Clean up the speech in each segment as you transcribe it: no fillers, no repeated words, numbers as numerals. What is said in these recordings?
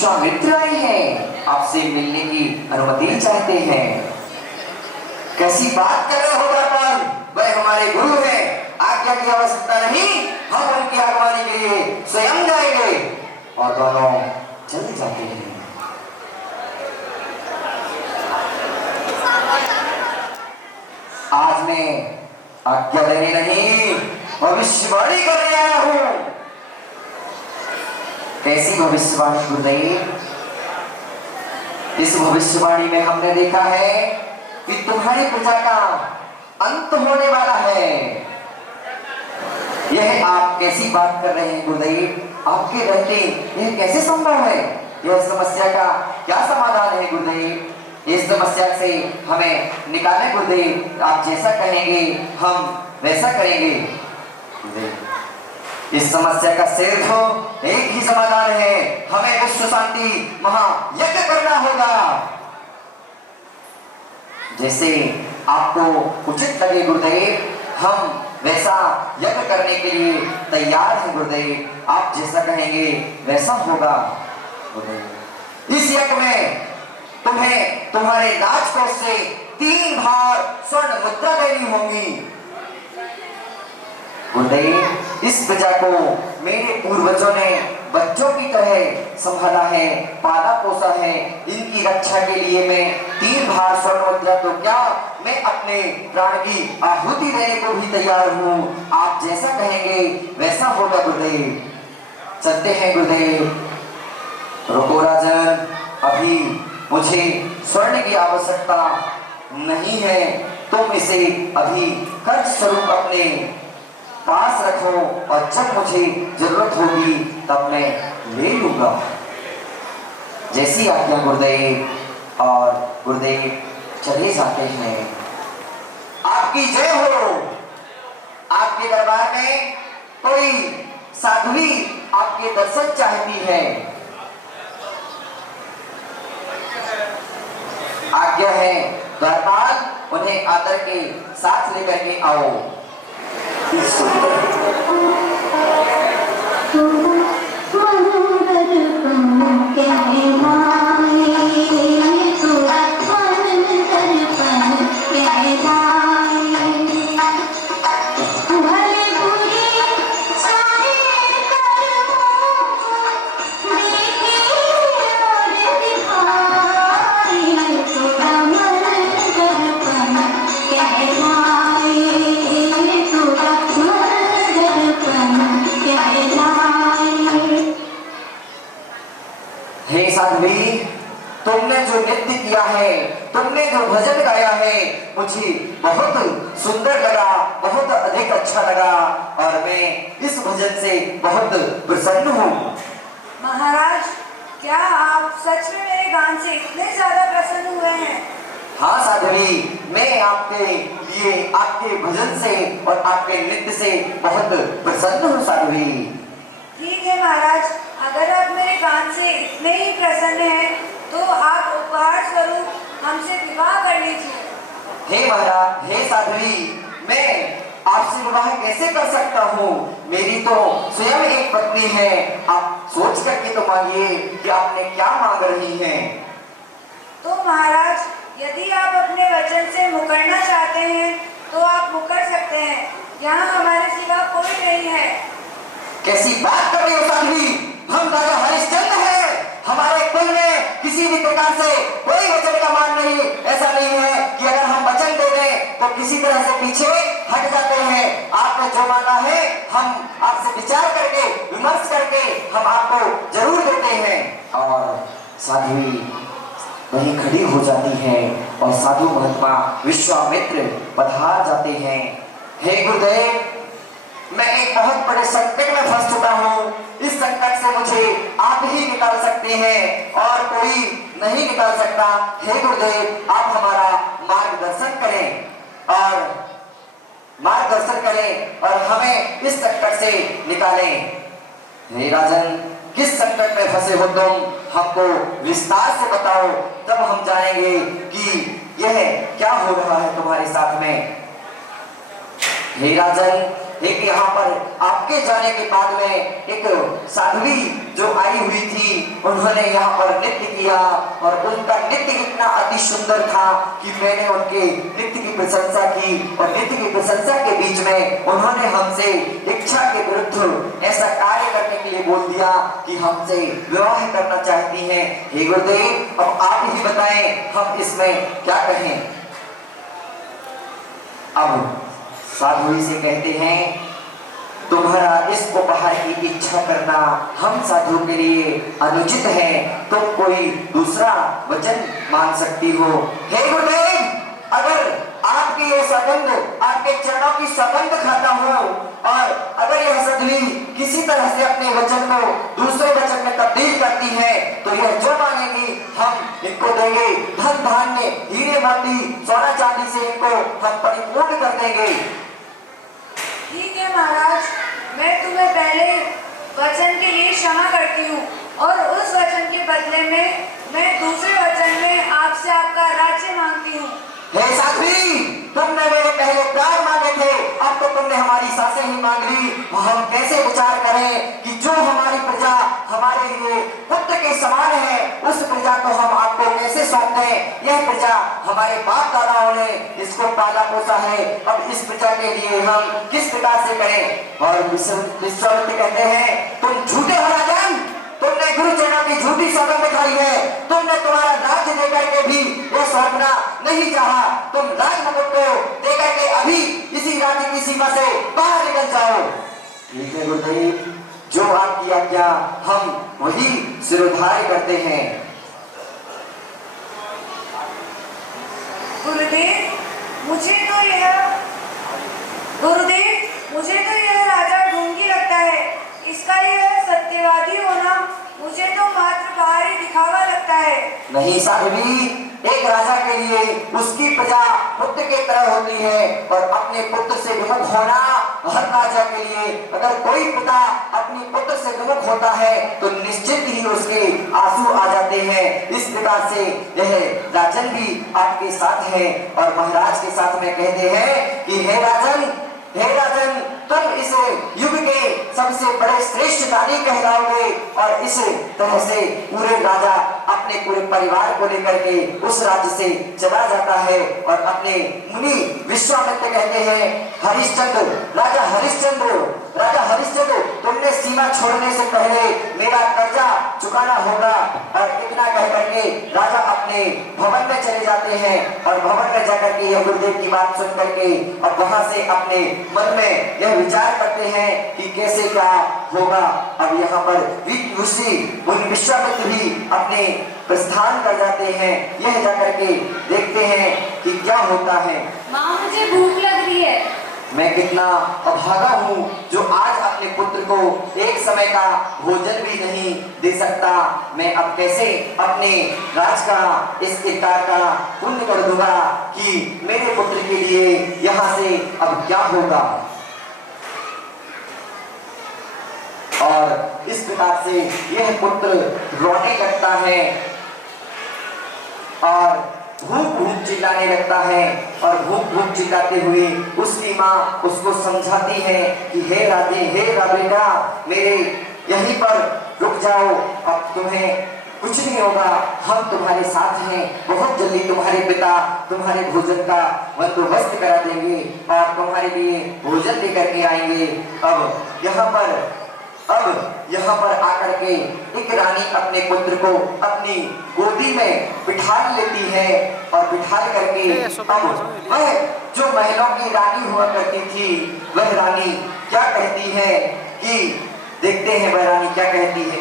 विश्वामित्र आए हैं, आपसे मिलने की अनुमति चाहते हैं। कैसी बात कर रहे हो दर्पण, वह हमारे गुरु हैं, आज्ञा की आवश्यकता नहीं, हम उनकी आगवानी के लिए स्वयं जाएंगे। और दोनों चले जाते हैं। आज मैं आज्ञा देने नहीं, भविष्यवाणी करने आया हूं। कैसी भविष्यवाणी गुरुदेव? इस भविष्यवाणी में हमने देखा है कि तुम्हारी प्रजा का अंत होने वाला है। यह आप कैसी बात कर रहे हैं गुरुदेव? आपके रहते यह कैसे संभव है? यह समस्या का क्या समाधान है गुरुदेव? इस समस्या से हमें निकालें गुरुदेव। आप जैसा कहेंगे हम वैसा करेंगे गुरुदेव। इस समस्या का सिर्फ एक ही समाधान है, हमें विश्व शांति महायज्ञ करना होगा। जैसे आपको उचित लगे गुरुदेव, हम वैसा यज्ञ करने के लिए तैयार हैं गुरुदेव। आप जैसा कहेंगे वैसा होगा गुरुदेव। इस यज्ञ में तुम्हें तुम्हारे राजकोष से 3 भार स्वर्ण मुद्रा देनी होगी गुरुदेव। इस प्रजा को मेरे पूर्वजों ने बच्चों की तरह संभाला है, पाला पोसा है। इनकी रक्षा के लिए मैं 3 भार स्वर्ण मुद्रा तो क्या, मैं अपने प्राण की आहुति देने को भी तैयार हूँ। आप जैसा कहेंगे वैसा होगा गुरुदेव। चलते हैं गुरुदेव। रुको राजन, अभी मुझे स्वर्ण की आवश्यकता नहीं है। तुम इसे अभी कर्ज स्वरूप अपने पास रखो और जब मुझे जरूरत होगी तब मैं ले लूंगा। जैसी आज्ञा गुरुदेव। और गुरुदेव चले जाते हैं। आपकी जय हो। आपके दरबार में कोई साध्वी आपके दर्शन चाहती है। आज्ञा है दरबार, उन्हें आदर के साथ लेकर के आओ। साध्वी, तुमने जो नृत्य किया है, तुमने जो भजन गाया है, मुझे बहुत सुंदर लगा, बहुत अधिक अच्छा लगा और मैं इस भजन से बहुत प्रसन्न हूँ। महाराज, क्या आप सच में मेरे गान से इतने ज्यादा प्रसन्न हुए हैं? हाँ साध्वी, मैं आपके लिए, आपके भजन से और आपके नृत्य से बहुत प्रसन्न हूँ साध्वी। ठीक है महाराज, अगर आप मेरे गान से इतने ही प्रसन्न हैं, तो आप उपहार स्वरूप हमसे विवाह कर लीजिए। हे महाराज, हे साध्वी, मैं आपसे विवाह कैसे कर सकता हूँ? मेरी तो स्वयं एक पत्नी है। आप सोच करके तो मांगिए कि आपने क्या मांग रही हैं। तो महाराज, यदि आप अपने वचन से मुकरना चाहते हैं तो आप मुकर सकते हैं। यहाँ हमारे सिवा कोई नहीं है। कैसी बात कर रही हो साध्वी? हम राजा हरिश्चंद्र हैं। हमारे कुल में किसी भी प्रकार से कोई वचन का मान नहीं। ऐसा नहीं है कि अगर हम वचन दे दें तो किसी तरह से पीछे हट जाते हैं। आपने जो मांगा है, हम आपसे विचार करके, विमर्श करके हम आपको जरूर देते हैं। और साध्वी वहीं खड़ी हो जाती है और साधु महात्मा विश्वामित्र पधार जाते हैं। हे गुरुदेव, मैं एक बहुत बड़े संकट में फंस चुका हूँ। इस संकट से मुझे आप ही निकाल सकते हैं और कोई नहीं निकाल सकता। हे गुरुदेव, आप हमारा मार्गदर्शन करें और हमें इस संकट से निकालें। हे राजन, किस संकट में फंसे हो तुम? हमको विस्तार से बताओ, तब हम जानेंगे कि यह क्या हो रहा है तुम्हारे साथ में। हे राजन, एक यहाँ पर आपके जाने के बाद में एक साध्वी जो आई हुई थी, उन्होंने यहाँ पर नृत्य किया और उनका नृत्य इतना अति सुंदर था कि मैंने उनके नृत्य की प्रशंसा की। और नृत्य की प्रशंसा के बीच में उन्होंने हमसे इच्छा के विरुद्ध ऐसा कार्य करने के लिए बोल दिया कि हमसे विवाह करना चाहती हैं। हे गुरुदेव, अब आप ही बताएं हम इसमें क्या कहें। अब साधु से कहते हैं, तुम्हारा इस उपहार की इच्छा करना हम साधु के लिए अनुचित है, तुम कोई दूसरा वचन मान सकती हो। हे गुरुदेव, अगर आपकी ये सौगंध आपके चरणों की सौगंध खाता हो और अगर यह साध्वी किसी तरह से अपने वचन को दूसरे वचन में तब्दील करती है, तो यह जो मांगेगी हम इनको देंगे। धन धान्य हीरे मोती सोना चांदी से इनको हम परिपूर्ण कर देंगे। ठीक है महाराज, मैं तुम्हें पहले वचन के लिए क्षमा करती हूँ और उस वचन के बदले में मैं दूसरे वचन में आपसे आपका राज्य मांगती हूँ। हे साध्वी, तुमने मेरे पहले प्यार मांगे थे, अब तो तुमने हमारी सांसें ही मांग ली। हम कैसे विचार करें कि जो हमारी प्रजा हमारे लिए पुत्र के समान है, उस प्रजा को हम आपको कैसे सौंप दें। यह प्रजा हमारे बाप दादाओं ने इसको पाला पोसा है, अब इस प्रजा के लिए हम किस प्रकार से करें। और विश्वामित्र कहते हैं, तुम झूठे हो राजन, तुमने गुरुजनों की झूठी सौगंध खाई है। तुमने तुम्हारा राज्य देकर के भी यह सौंपना नहीं चाहा। तुम राजमुकुट को देकर के अभी इसी राज्य की सीमा से बाहर निकल जाओ। ठीक है गुरुदेव, जो आपकी आज्ञा हम वही सिरोधार्य करते हैं। गुरुदेव, मुझे तो यह राजा ढोंगी लगता है। इसका यह सत्यवादी होना मुझे तो मात्र बाहरी दिखावा लगता है। नहीं साध्वी, एक राजा के लिए उसकी प्रजा पुत्र की तरह होती है और अपने पुत्र से विमुख होना हर राजा के लिए, अगर कोई पिता अपने पुत्र से विमुख होता है तो निश्चित ही उसके आंसू आ जाते हैं। इस प्रकार से यह राजन भी आपके साथ है और महाराज के साथ में कहते हैं कि हे राजन, तुम इस युग के सबसे बड़े श्रेष्ठ दानी कहलाओगे। और इस तरह से पूरे राजा अपने पूरे परिवार को लेकर के उस राज्य से चला जाता है और अपने मुनि विश्वामित्र कहते हैं, राजा हरिश्चंद्र, तुमने सीमा छोड़ने से पहले मेरा कर्जा चुकाना होगा। और इतना कह करके राजा अपने भवन में चले जाते हैं और भवन में जाकर के यह गुरुदेव की बात सुन करके अब वहां से अपने मन में यह विचार करते हैं कि कैसे क्या होगा। अब यहाँ पर ऋषि विश्वामित्र भी अपने प्रस्थान कर जाते हैं। यह जाकर के देखते हैं कि क्या होता है। माँ, मुझे भूख लग रही है। मैं कितना अभागा हूँ जो आज अपने पुत्र को एक समय का भोजन भी नहीं दे सकता। मैं अब कैसे अपने राज का इस इफ्तार का पुण्य कर दूंगा कि मेरे पुत्र के लिए यहाँ से अब क्या होगा। और इस प्रकार से यह पुत्र रोने लगता है और भूख चिल्लाने लगता है और भूख चिल्लाते हुए उसकी माँ उसको समझाती है कि हे राधेगा, मेरे यहीं पर रुक जाओ, अब तुम्हें कुछ नहीं होगा, हम तुम्हारे साथ हैं। बहुत जल्दी तुम्हारे पिता तुम्हारे भोजन का बंदोबस्त करा देंगे और तुम्हारे लिए भोजन लेकर के आएंगे। अब यहाँ पर आकर के एक रानी अपने पुत्र को अपनी गोदी में बिठा लेती है और बिठा करके अब वह जो महिलाओं की रानी हुआ करती थी, वह रानी क्या कहती है कि देखते हैं वह रानी क्या कहती है।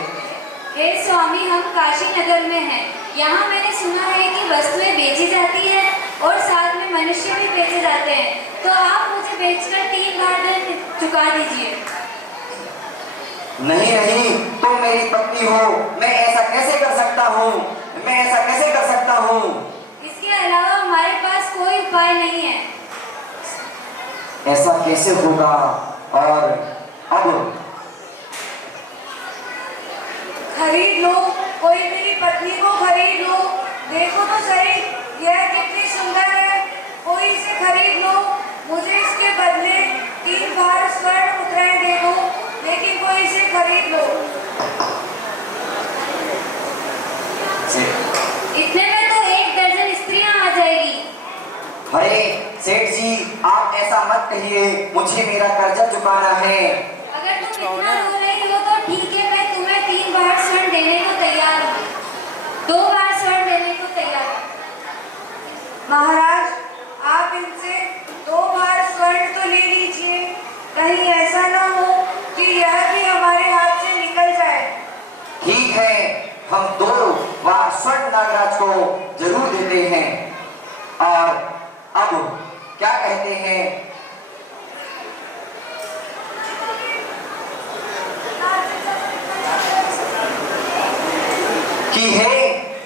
हे स्वामी, हम काशी नगर में हैं। यहाँ मैंने सुना है कि वस्तुएं बेची जाती हैं और साथ में मनुष्य भी बेचे जाते हैं, तो आप मुझे बेचकर 3 बार धन चुका दीजिए। नहीं, तुम मेरी पत्नी हो, मैं ऐसा कैसे कर सकता हूँ। इसके अलावा हमारे पास कोई उपाय नहीं है। ऐसा कैसे होगा। और अब खरीद लो, कोई मेरी पत्नी को खरीद लो। देखो तो सही, यह कितनी सुंदर है, कोई इसे खरीद लो। मुझे इसके बदले 3 बार स्वर्ण खरीद लो। इतने में तो 1 दर्जन स्त्रियां आ जाएगी। अरे सेठ जी, आप ऐसा मत कहिए, मुझे मेरा कर्जा चुकाना है। अगर तुम इतना रो रही हो तो ठीक है, मैं तुम्हें 3 बार स्वर्ण देने को तैयार हूँ, 2 बार स्वर्ण देने को तैयार हूँ। महाराज, आप इनसे 2 बार स्वर्ण तो ले लीजिए, कहीं ऐसा ना हो कि यह भी हमारे हाथ से निकल जाए। ठीक है, हम 2 बार स्वर्ण नागराज को जरूर देते हैं। और अब क्या कहते हैं कि है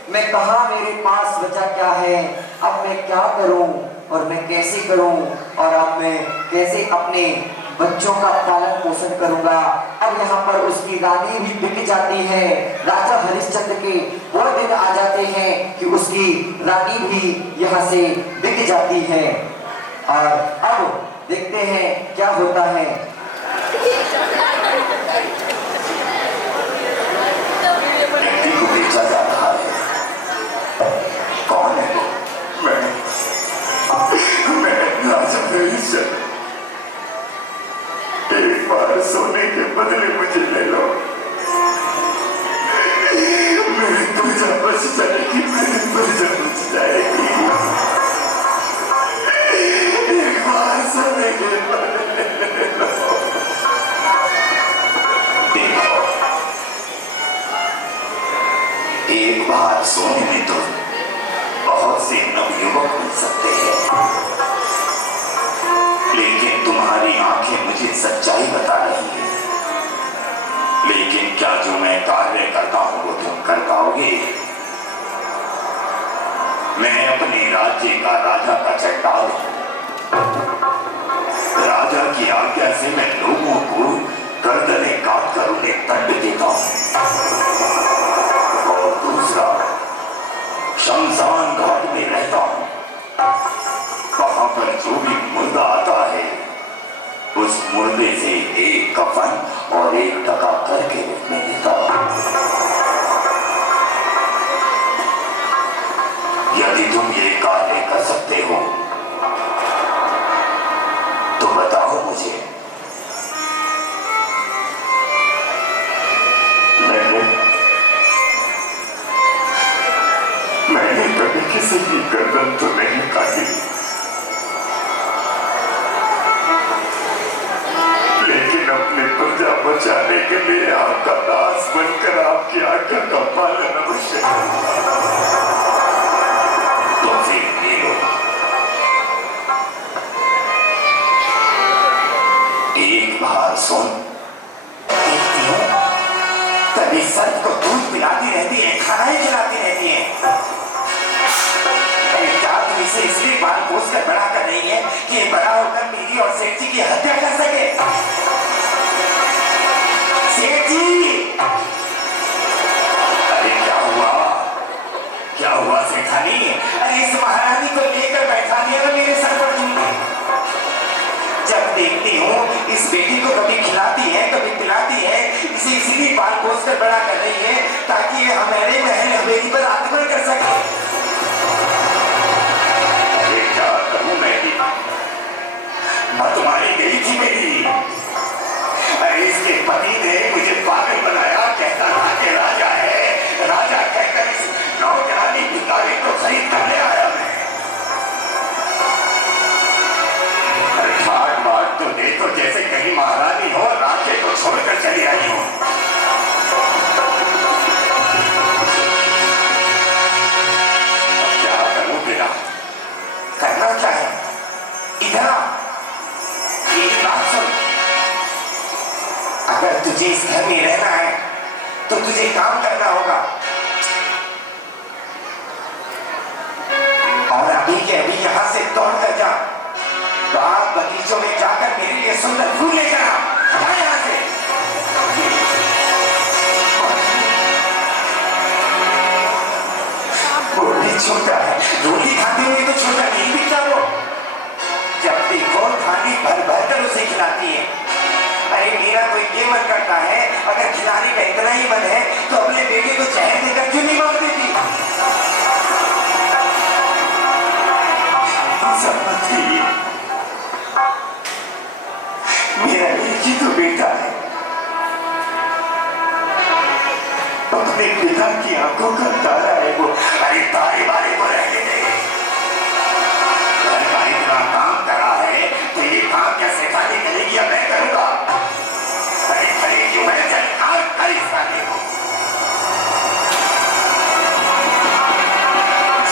मैं कहा, मेरे पास बचा क्या है, अब मैं क्या करूं और मैं कैसे करूं, और अब मैं कैसे अपने बच्चों का पालन पोषण करूंगा। अब यहाँ पर उसकी रानी भी बिक जाती है। राजा हरिश्चंद्र के वो दिन आ जाते हैं कि उसकी रानी भी यहाँ से बिक जाती है। और अब देखते हैं क्या होता है। को बेचा जा रहा है। कौन है वो? मैं राजा हरिश्चंद्र। एक बार सोने के बदले मुझे ले लो। मेरी प्रजा बच जाएगी, मेरी प्रजा बच जाएगी। एक बार सोने के बदले ले लो। देखो, एक बार सोने में तो बहुत से नवयुवक मिल सकते हैं, लेकिन तुम्हारी आंखें मुझे सच्चाई बता रही है। लेकिन क्या जो मैं कार्य करता हूं वो तुम कर पाओगे? मैं अपने राज्य का राजा का चंडाल हूं। राजा की आज्ञा से मैं लोगों को गर्दनें काट कर उन्हें दंड देता हूं। और दूसरा, शमशान घाट में रहता हूं। वहां पर जो भी मुर्दा आता है, उस मुर्दे से एक कफन और एक टका करके उसमें देता हूं। यदि तुम ये कार्य कर सकते हो तो बताओ मुझे। मैंने कभी किसी की गर्दन तो नहीं काटी, लेकिन अपनी प्रजा बचाने के लिए आपका दास बनकर आपकी आज्ञा का पालन अवश्य करूंगा। तो फिर ये लो, एक बार सुन। देखती हो, कभी सर्प को दूध पिलाती रहती है, खाना ही खिलाती रहती है। क्या तुम इसे इसलिए पाल पोस कर बड़ा कर रही है कि बड़ा होकर मेरी और सेठ जी की हत्या कर सके? सेठ जी! अरे क्या हुआ? क्या हुआ सेठानी? अरे इस महारानी को लेकर बैठा दिया ना मेरे सर पर तुमने। जब देखती हूँ इस बेटी को कभी खिलाती है, कभी पिलाती है, इसे इसीलिए पाल पोस कर बड़ा कर रही है ताकि ये हमारे महल हवेली पर आक्रमण कर सके। तुम्हारी गई थी मेरी। अरे इसके पति ने मुझे पागल बनाया, कहता था कि राजा है, राजा कहकर इस नौजवानी भिखारी को खरीद कर ले आया मैं। अरे ठाट बाट तो देखो जैसे कहीं महारानी हो, राज्य को छोड़कर चली आई हो। क्या करूं बेटा? करना क्या है? इधर अगर तुझे इस घर में रहना है तो तुझे काम करना होगा। और अभी के अभी यहां से दौड़ कर जा, बाग बगीचों में जाकर मेरे लिए सुंदर फूल लेकर आ यहां से। वो भी छोटा है, रोटी खाते हुए तो छोटा नहीं दिखता वो। जब देखो थाली भर भर कर उसे खिलाती है। अरे मेरा कोई ये मन करता है अगर खिलाने का इतना ही मन है तो अपने बेटे को जहर देकर क्यों नहीं मार देती? मेरा एक ही तो बेटा है, अपने पिता की आंखों का तारा है वो। अरे तारे बारे को रहने दे, घर का इतना काम करा है तो ये काम क्या सिखाने करेगी या मैं करूंगा? अरे खड़ी क्यों है, चल काम कर इस साले को।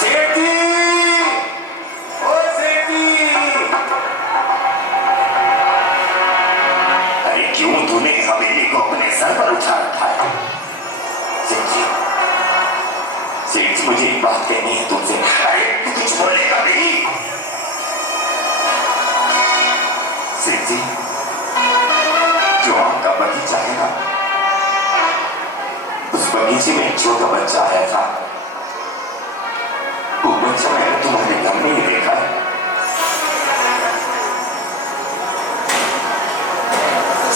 सेठ जी, ओ सेठ जी, अरे क्यों तूने हवेली को अपने सर पर उठा रखा है? सेठ जी, मुझे एक बात कहनी है तुमसे। अरे तू कुछ बोलेगा नहीं? सेठ जी, जो आपका बगीचा है ना, उस बगीचे में एक छोटा बच्चा आया था। वो बच्चा मैंने तुम्हारे घर में ही देखा है।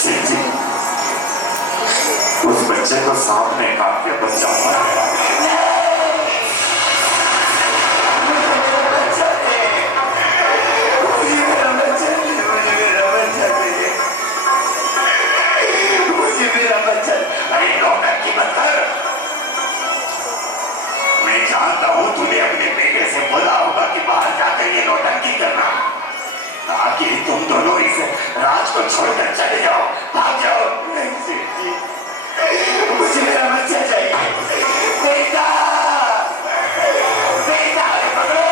सेठ जी, उस बच्चे को सांप ने काट के बच्चा मारा। जानता हूं तूने अपने बेटे से बोला होगा कि बाहर जाकर ये नौटंकी करना, ताकि तुम दोनों इस राज को छोड़कर चले जाओ, भाग जाओ। मुझे मेरा बच्चा चाहिए, बेटा, बेटा, अरे पकड़ो,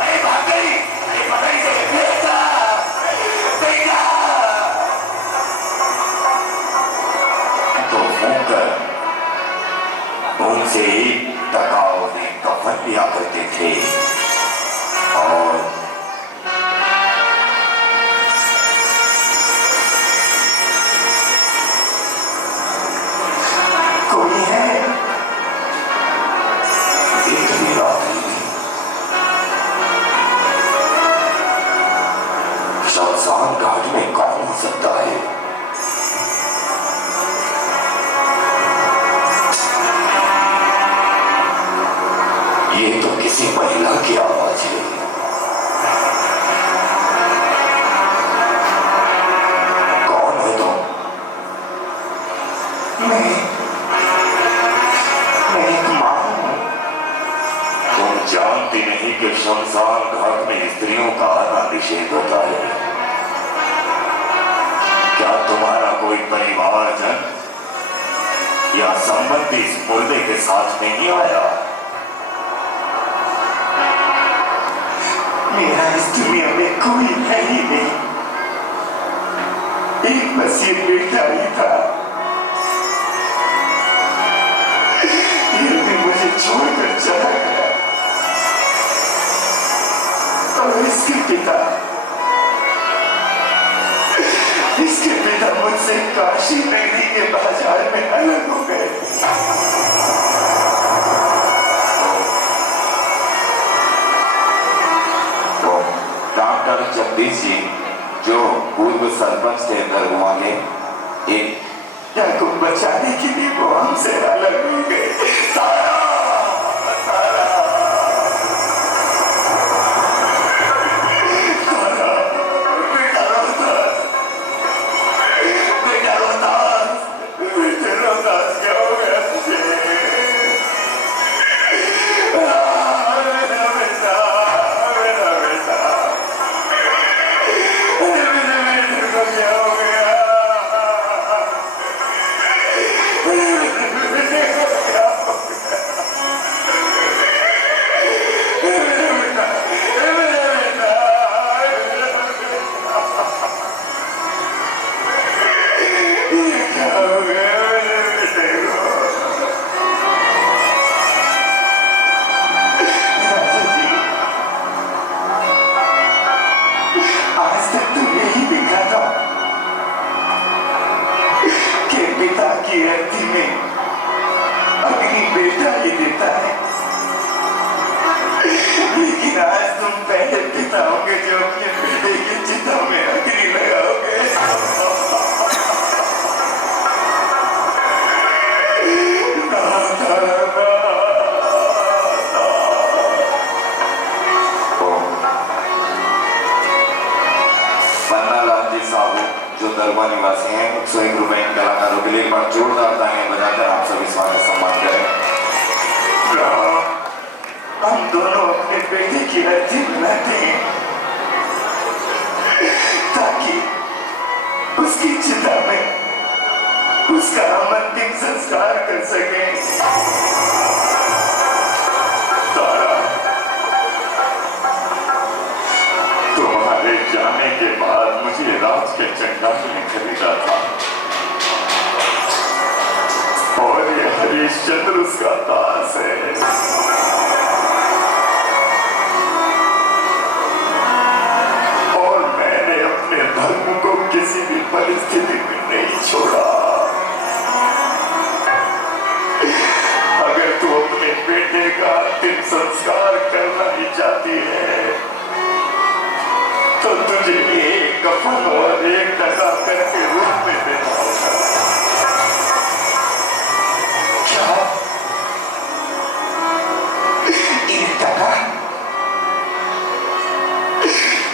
अरे भाग गई, अरे पकड़ से, बेटा, बेटा। तो होकर उनसे टकाओ ने कफन लिया करते थे और कोई है इतनी रात शमशान घाट में कौन हो सकता है? ये तो किसी महिला की आवाज है। कौन हो तुम? मैं एक मां हूं। तुम जानती नहीं कि शमशान घाट में स्त्रियों का आना निषेध होता है। क्या तुम्हारा कोई परिवारजन या संबंधी इस मुर्दे के साथ में नहीं आया? मेरा इस दुनिया में कोई है ही नहीं, एक बस ये बेटा ही था। ये भी मुझे छोड़कर चला गया और इसके पिता मुझसे काशी नगरी के बाजार में अलग हो गए। डॉक्टर जगदीश जी जो पूर्व सरपंच थे दरगुआ के, एक को बचाने के लिए वो हमसे अलग हो गए। तारा, तारा, तारा, बेटा रोहतास, बेटा रोहतास, बेटे रोहतास क्या हो गया तुझे? की अर्थी में अग्नि बेटा ही देता है, लेकिन आज तुम पहले पिता होंगे जो अपने बेटे की चिता में अग्नि लगाओगे। वाली साहब जो दरबार निवासी हैं 101 रुपए इन कलाकारों के लिए एक बार जोरदार तालियां बजाकर आप सभी स्वागत सम्मान करें। हम दोनों अपने बेटे की अर्जी बनाते हैं ताकि उसकी चिता में उसका हम अंतिम संस्कार कर सके। तारा, तुम्हारे जाने के बाद मुझे रात के जंगल में खरीदा था और ये हरिश्चंद्र उसका दास है। और मैंने अपने धर्म को किसी भी परिस्थिति में नहीं छोड़ा। अगर तू अपने बेटे का अंतिम संस्कार करना ही चाहती है तो तुझे एक कफन और एक टका करके रूप में देना होगा। क्या? एक टका?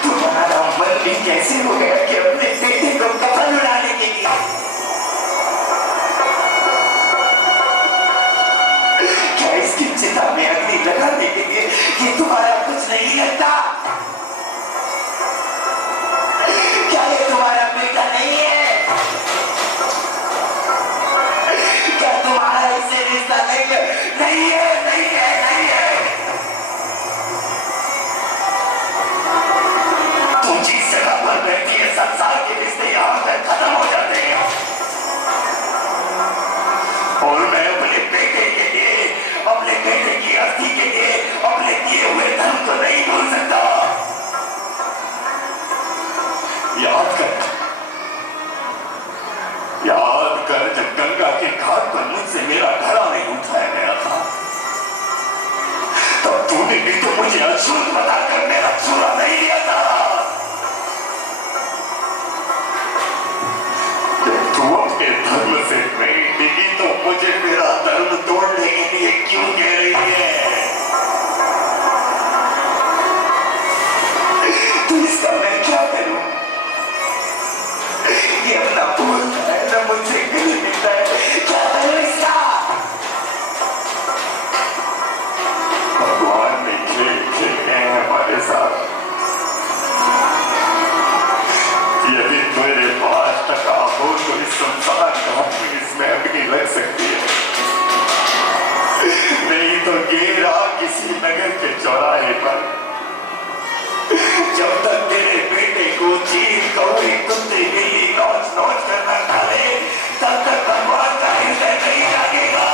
तुम्हारा मन भी कैसे हो गया कि अपने बेटे को कफन उड़ाने के लिए क्या इसकी चिता में अग्नि लगाने के लिए ये तुम्हारा कुछ नहीं लगता? क्या ये तुम्हारा बेटा नहीं है? क्या तुम्हारा इससे रिश्ता नहीं है? नहीं है, नहीं है, नहीं है। तुम जिस जगह पर बैठी है संसार के रिश्ते यहाँ पर खत्म हो जाते हैं और मैं अपने बेटे के लिए, अपने बेटे की अर्थी के लिए अपने किए हुए धर्म को नहीं भूल सकता। याद कर जब गंगा के घाट पर मुझसे मेरा घड़ा नहीं उठाया गया था तब तूने भी तो मुझे अछूत बताकर मेरा छुरा नहीं लिया था। जब तू अपने धर्म से नहीं टिकी तो मुझे मेरा धर्म तोड़ने के लिए क्यों कह रही है? तो इसका मैं क्या करूं? ये अपना बोलता है ना मुझसे गले मिलता है, क्या करूं इसका? भगवान ने खेल खेले हैं हमारे साथ। यदि मेरे पास टका हो तो इस संसार घाट में इसमें अग्नि लग सकती है, नहीं तो गेरा किसी नगर के चौराहे पर जब तक तेरे बेटे को चीर कौड़ी कुत्ते बिल्ली नौच नौच करना खाले तब तक भगवान का हृदय नहीं जागेगा।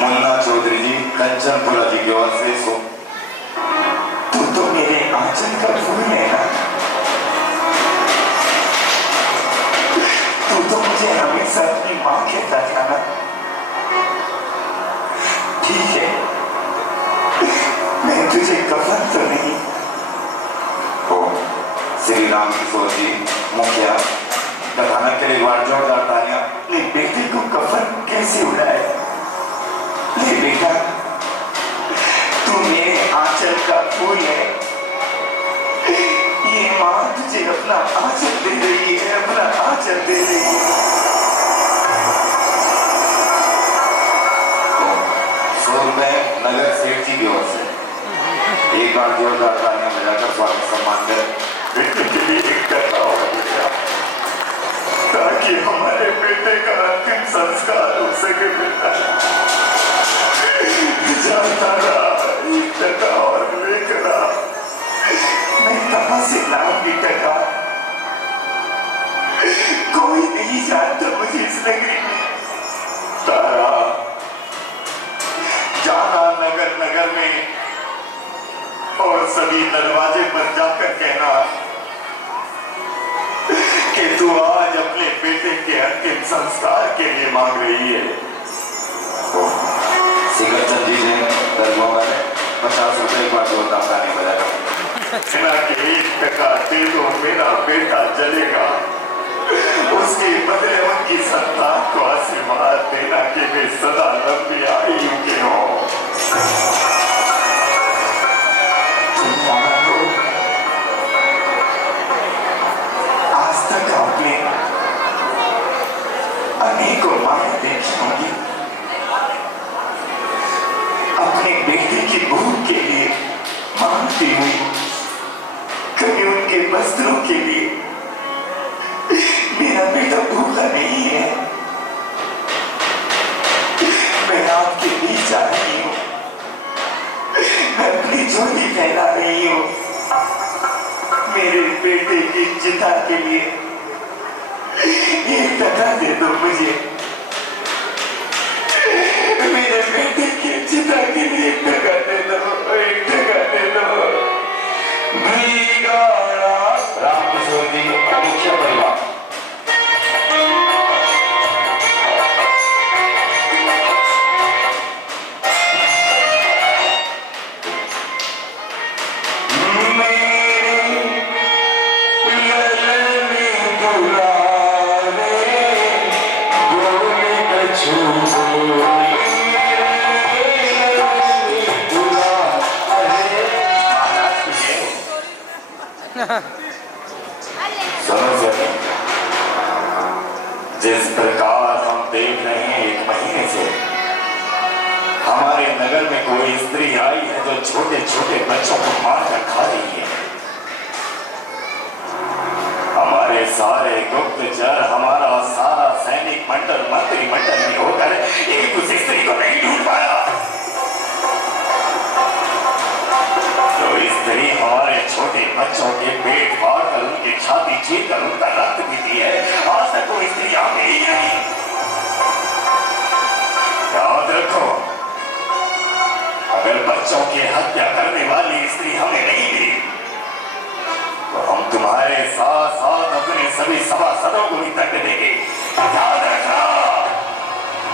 मुन्ना चौधरी जी कंचनपुरा जी की ओर से सो तू तो मेरे आंचल का फूल है ना, तू तो मुझे हमेशा अपनी माँ कहता था ना। ठीक है, मैं तुझे कफन तो नहीं। श्री राम किशोर जी मुखिया कथानक के लिए बार जोरदार तालियां। ले बेटे को कफन कैसे उड़ाए? ले बेटा, तू मेरे आंचल का फूल है। ये माँ तुझे अपना आंचल दे रही है, अपना आंचल दे रही है। नगर सेठ जी की ओर से एक बार जोरदार तालियां बजाकर स्वागत सम्मान करें। बेटे के लिए एक टका और बेटा ताकि हमारे बेटे का अंतिम संस्कार हो सके। बेटा जानता रहा एक टका और लेकर आ, मैं कहां से लाऊंगी टका? कोई नहीं जानता मुझे इस नगरी में। तारा, जाना नगर नगर में और सभी दरवाजे पर जाकर कहना कि तू आज अपने बेटे के अंतिम संस्कार के लिए मांग रही है। सिकंदर जी ने दरबार में 50 रुपए का जोरदार ताली बजाया। एक टका दे दो, मेरा बेटा जलेगा। उसके बदले उनकी संतान को आशीर्वाद देना कि वे सदा लंबी आयु के हों। मेरे बेटे की चिता के लिए 1 टका दे दो मुझे। मेरे बेटे की चिता के लिए 1 टका दे दो, 1 टका दे दो। राम किशोर जी, मुखिया परिवार। जिस प्रकार हम देख रहे हैं 1 महीने से हमारे नगर में कोई स्त्री आई है जो छोटे छोटे बच्चों को मारकर खा रही है। हमारे सारे गुप्तचर, हमारा सारा सैनिक मंडल, मंत्रिमंडल में होकर एक उस स्त्री को नहीं ढूंढ पाया। तो स्त्री हमारे छोटे बच्चों के पेट फाड़कर, उनकी छाती चीरकर उनका रक्त पीती है। आज तक कोई स्त्री आ मिली नहीं। याद रखो, अगर बच्चों की हत्या करने वाली स्त्री हमें नहीं मिली तो हम तुम्हारे साथ साथ अपने सभी सभासदों को भी दंड देंगे। याद रखना,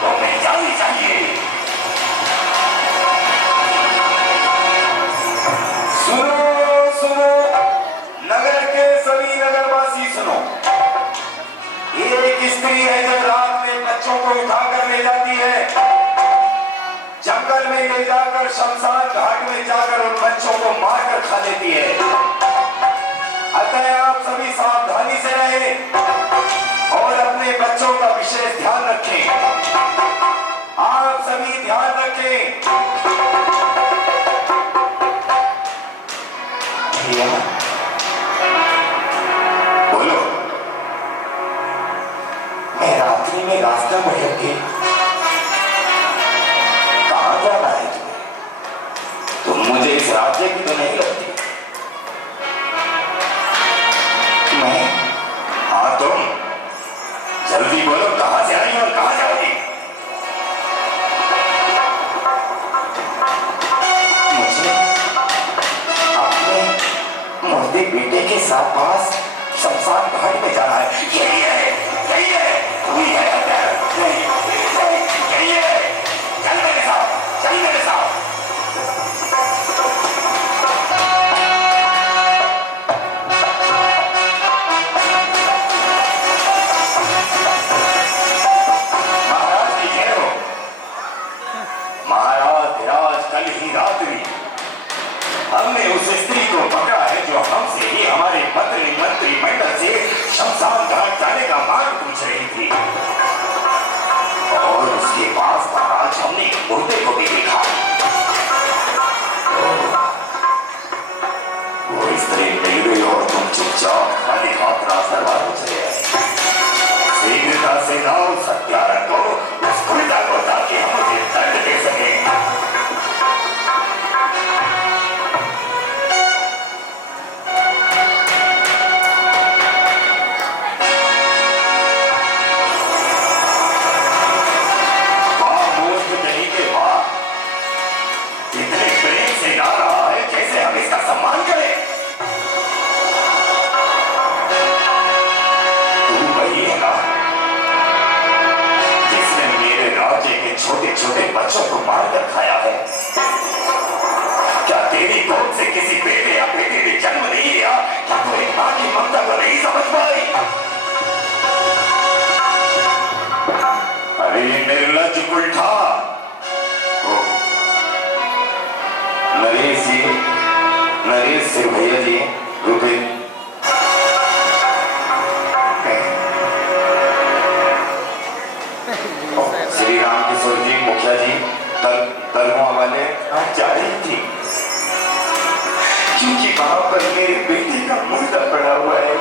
तो हमें जानी चाहिए। सुनो सुनो, नगर के सभी नगरवासी सुनो। एक स्त्री है जो रात में बच्चों को उठाकर ले जाती है, जंगल में ले जाकर शमशान घाट में जाकर उन बच्चों को मारकर खा लेती है। अतः आप सभी सावधानी से रहें और अपने बच्चों का विशेष ध्यान रखें। आप सभी ध्यान रखें। बोलो, मैं रात्रि में रास्ता भटक के कहां जाना है तुम्हें? तुम मुझे इस राज्य की तो नहीं लगती। मैं? हाँ तुम, जल्दी बोलो, कहां से आई और कहां जाओगी? मुझे अपने मुर्दे बेटे के साथ पास शमशान घाट में जाना है। यही है, यही है, यही है, यही है। चल मेरे साथ, चल मेरे साथ। महाराज जी कह रहे हो, महाराज आज कल ही रात्रि हमने उस स्त्री को पकड़ा है जो हमसे ही हमारे मंत्रिमंडल से शमशान घाट जाने का मार्ग पूछ रही थी। और उसके पास महाराज हमने मुर्दे को भी देखा। वो स्त्री मिल गई और तुम चुपचाप खाली हाथ रास्ता बाहर चले आए। शीघ्रता से लाओ सत्याग्रह को, उस खुदा को, ताकि हम उसे दंड दे सके। छोटे छोटे बच्चों को मारकर खाया है। क्या तेरी गोद से किसी बेटे या बेटी ने जन्म नहीं लिया? क्या तू एक मां की ममता को नहीं समझ पाई? अरे निर्लज उल्टा। नरेश जी, नरेश सिर भैया जी, रुपए श्री राम किशोर जी, मुखिया जी, दरगाह वाले आज जा रही थी क्योंकि वहां पर मेरे बेटे का मुर्दा पड़ा हुआ है।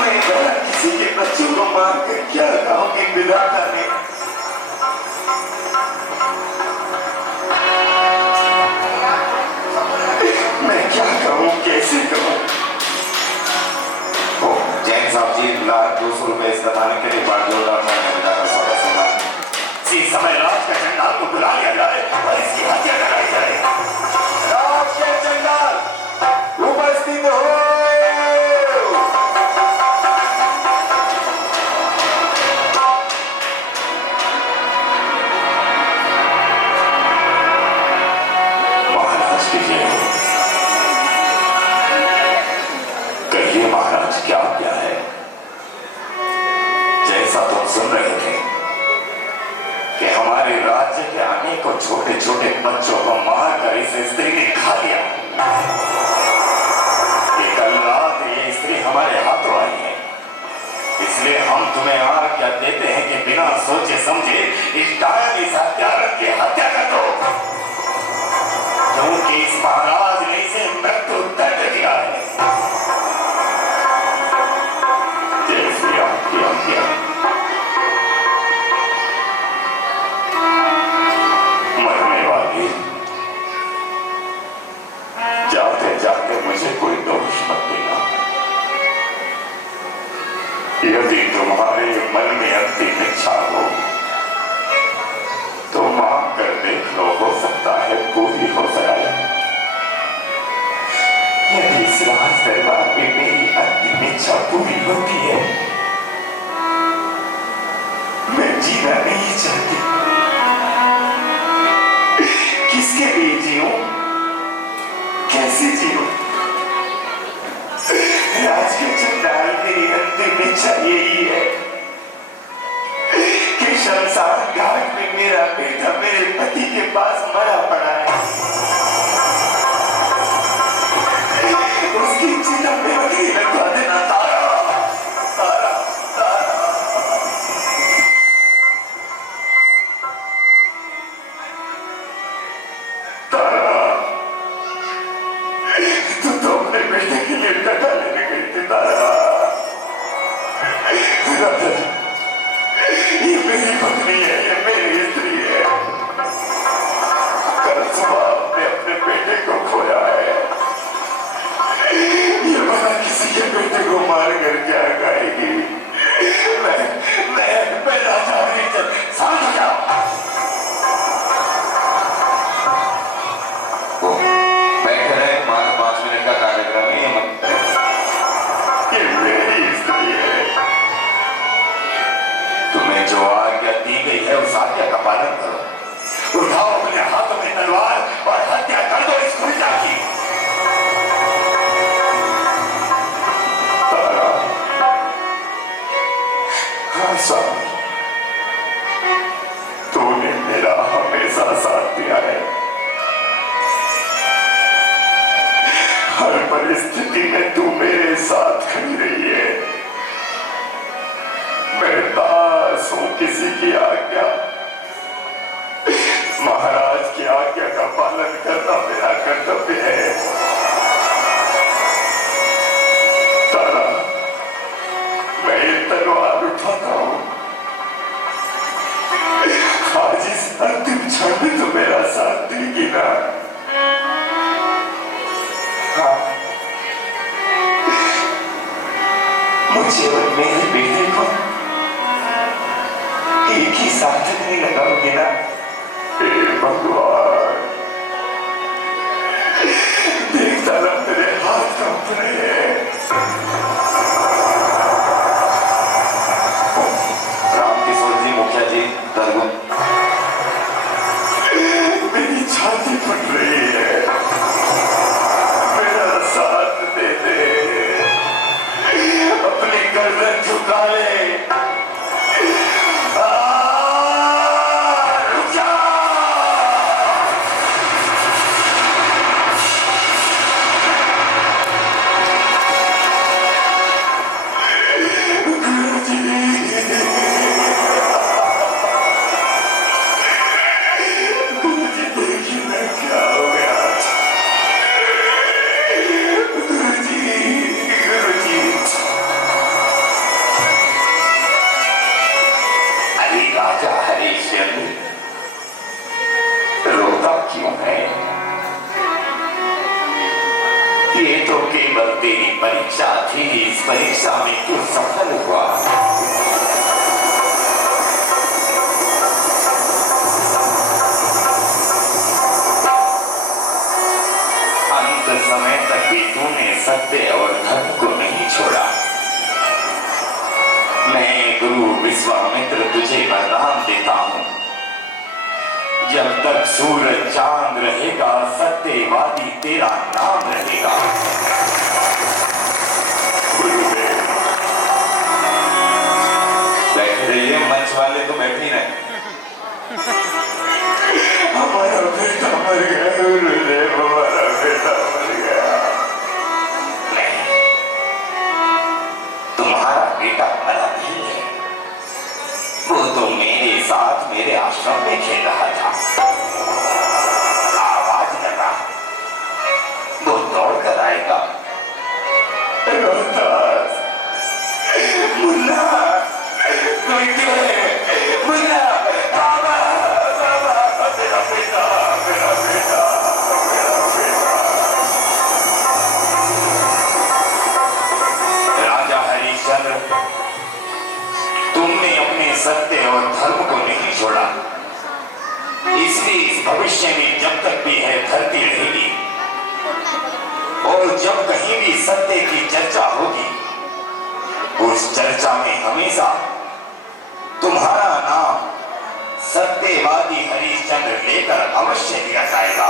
मैं बड़ा किसी के बच्चों को मार कर क्या कहूंगी विधाता ने। मैं क्या कहूँ, कैसे कहूँ? मन में अंतिम इच्छा हो तो मांग कर देख लो, हो सकता है पूरी हो जाए। यदि इस राज दरबार में मेरी अंतिम इच्छा पूरी होती है, मैं जीना नहीं चाहती, किसके लिए जीऊं, कैसे जीऊं? राज के चंडाल मेरी अंतिम इच्छा यही है कि शमशान घाट में मेरा बेटा मेरे पति के पास मरा पड़ा है, उसकी चिता में अग्नि लगवा देना। तारा, तारा, तारा। तारा, तू तो अपने बेटे के लिए टका लेने गई थी। तारा, ये मेरी पत्नी है, ये मेरी स्त्री है। कल सुबह आपने अपने बेटे को खोया है, ये बना किसी के बेटे को मार कर क्या गाएगी? मैं राजा नहीं चल साथ हो जाओ। बैठे रहे, 5 मिनट का कार्यक्रम है, ये मेरी स्त्री है। तुम्हें जो आज्ञा दी गई है उस आज्ञा का पालन करो। उठाओ अपने हाथों में तलवार और हत्या कर दो इस खुलजा की। तारा, हाँ स्वामी, तूने मेरा हमेशा साथ दिया है, हर परिस्थिति में तू मेरे साथ खड़ी रही है। मैं दास हूं किसी की आज्ञा, महाराज की आज्ञा का पालन करना मेरा कर्तव्य है। तारा, मैं ये तलवार उठाता हूं, आज इस अंतिम क्षण में तो मेरा साथ देगी ना? हाँ, मुझे और मेरे बेटे को एक ही साथ नहीं लगाओगे ना? हे भगवान, देखता ना तेरे हाथ कांप रहे हैं। रामकिशोर जी, मुखिया जी, दरगुन, मेरी छाती फट रही है, मेरा साथ दे दे, अपनी गर्दन झुका ले। रोता क्यों है? ये तो केवल तेरी परीक्षा थी, इस परीक्षा में तू सफल हुआ। अंत समय तक भी तूने सत्य और धर्म को नहीं छोड़ा। मैं गुरु विश्वामित्र तुझे वरदान देता हूं, जब तक सूरज चांद रहेगा सत्यवादी तेरा नाम रहेगा। बैठ रहिए, मंच वाले तो बैठ ही रहे। हमारा बेटा मर गया गुरुदेव, हमारा बेटा मर गया। नहीं, तुम्हारा बेटा मरा नहीं है, वो तो मेरे साथ मेरे आश्रम में खेल रहा था, आवाज लगा, छोड़ा। इसलिए इस भविष्य में जब तक भी है धरती रहेगी और जब कहीं भी सत्य की चर्चा होगी, उस चर्चा में हमेशा तुम्हारा नाम सत्यवादी हरिश्चंद्र लेकर अवश्य दिया जाएगा।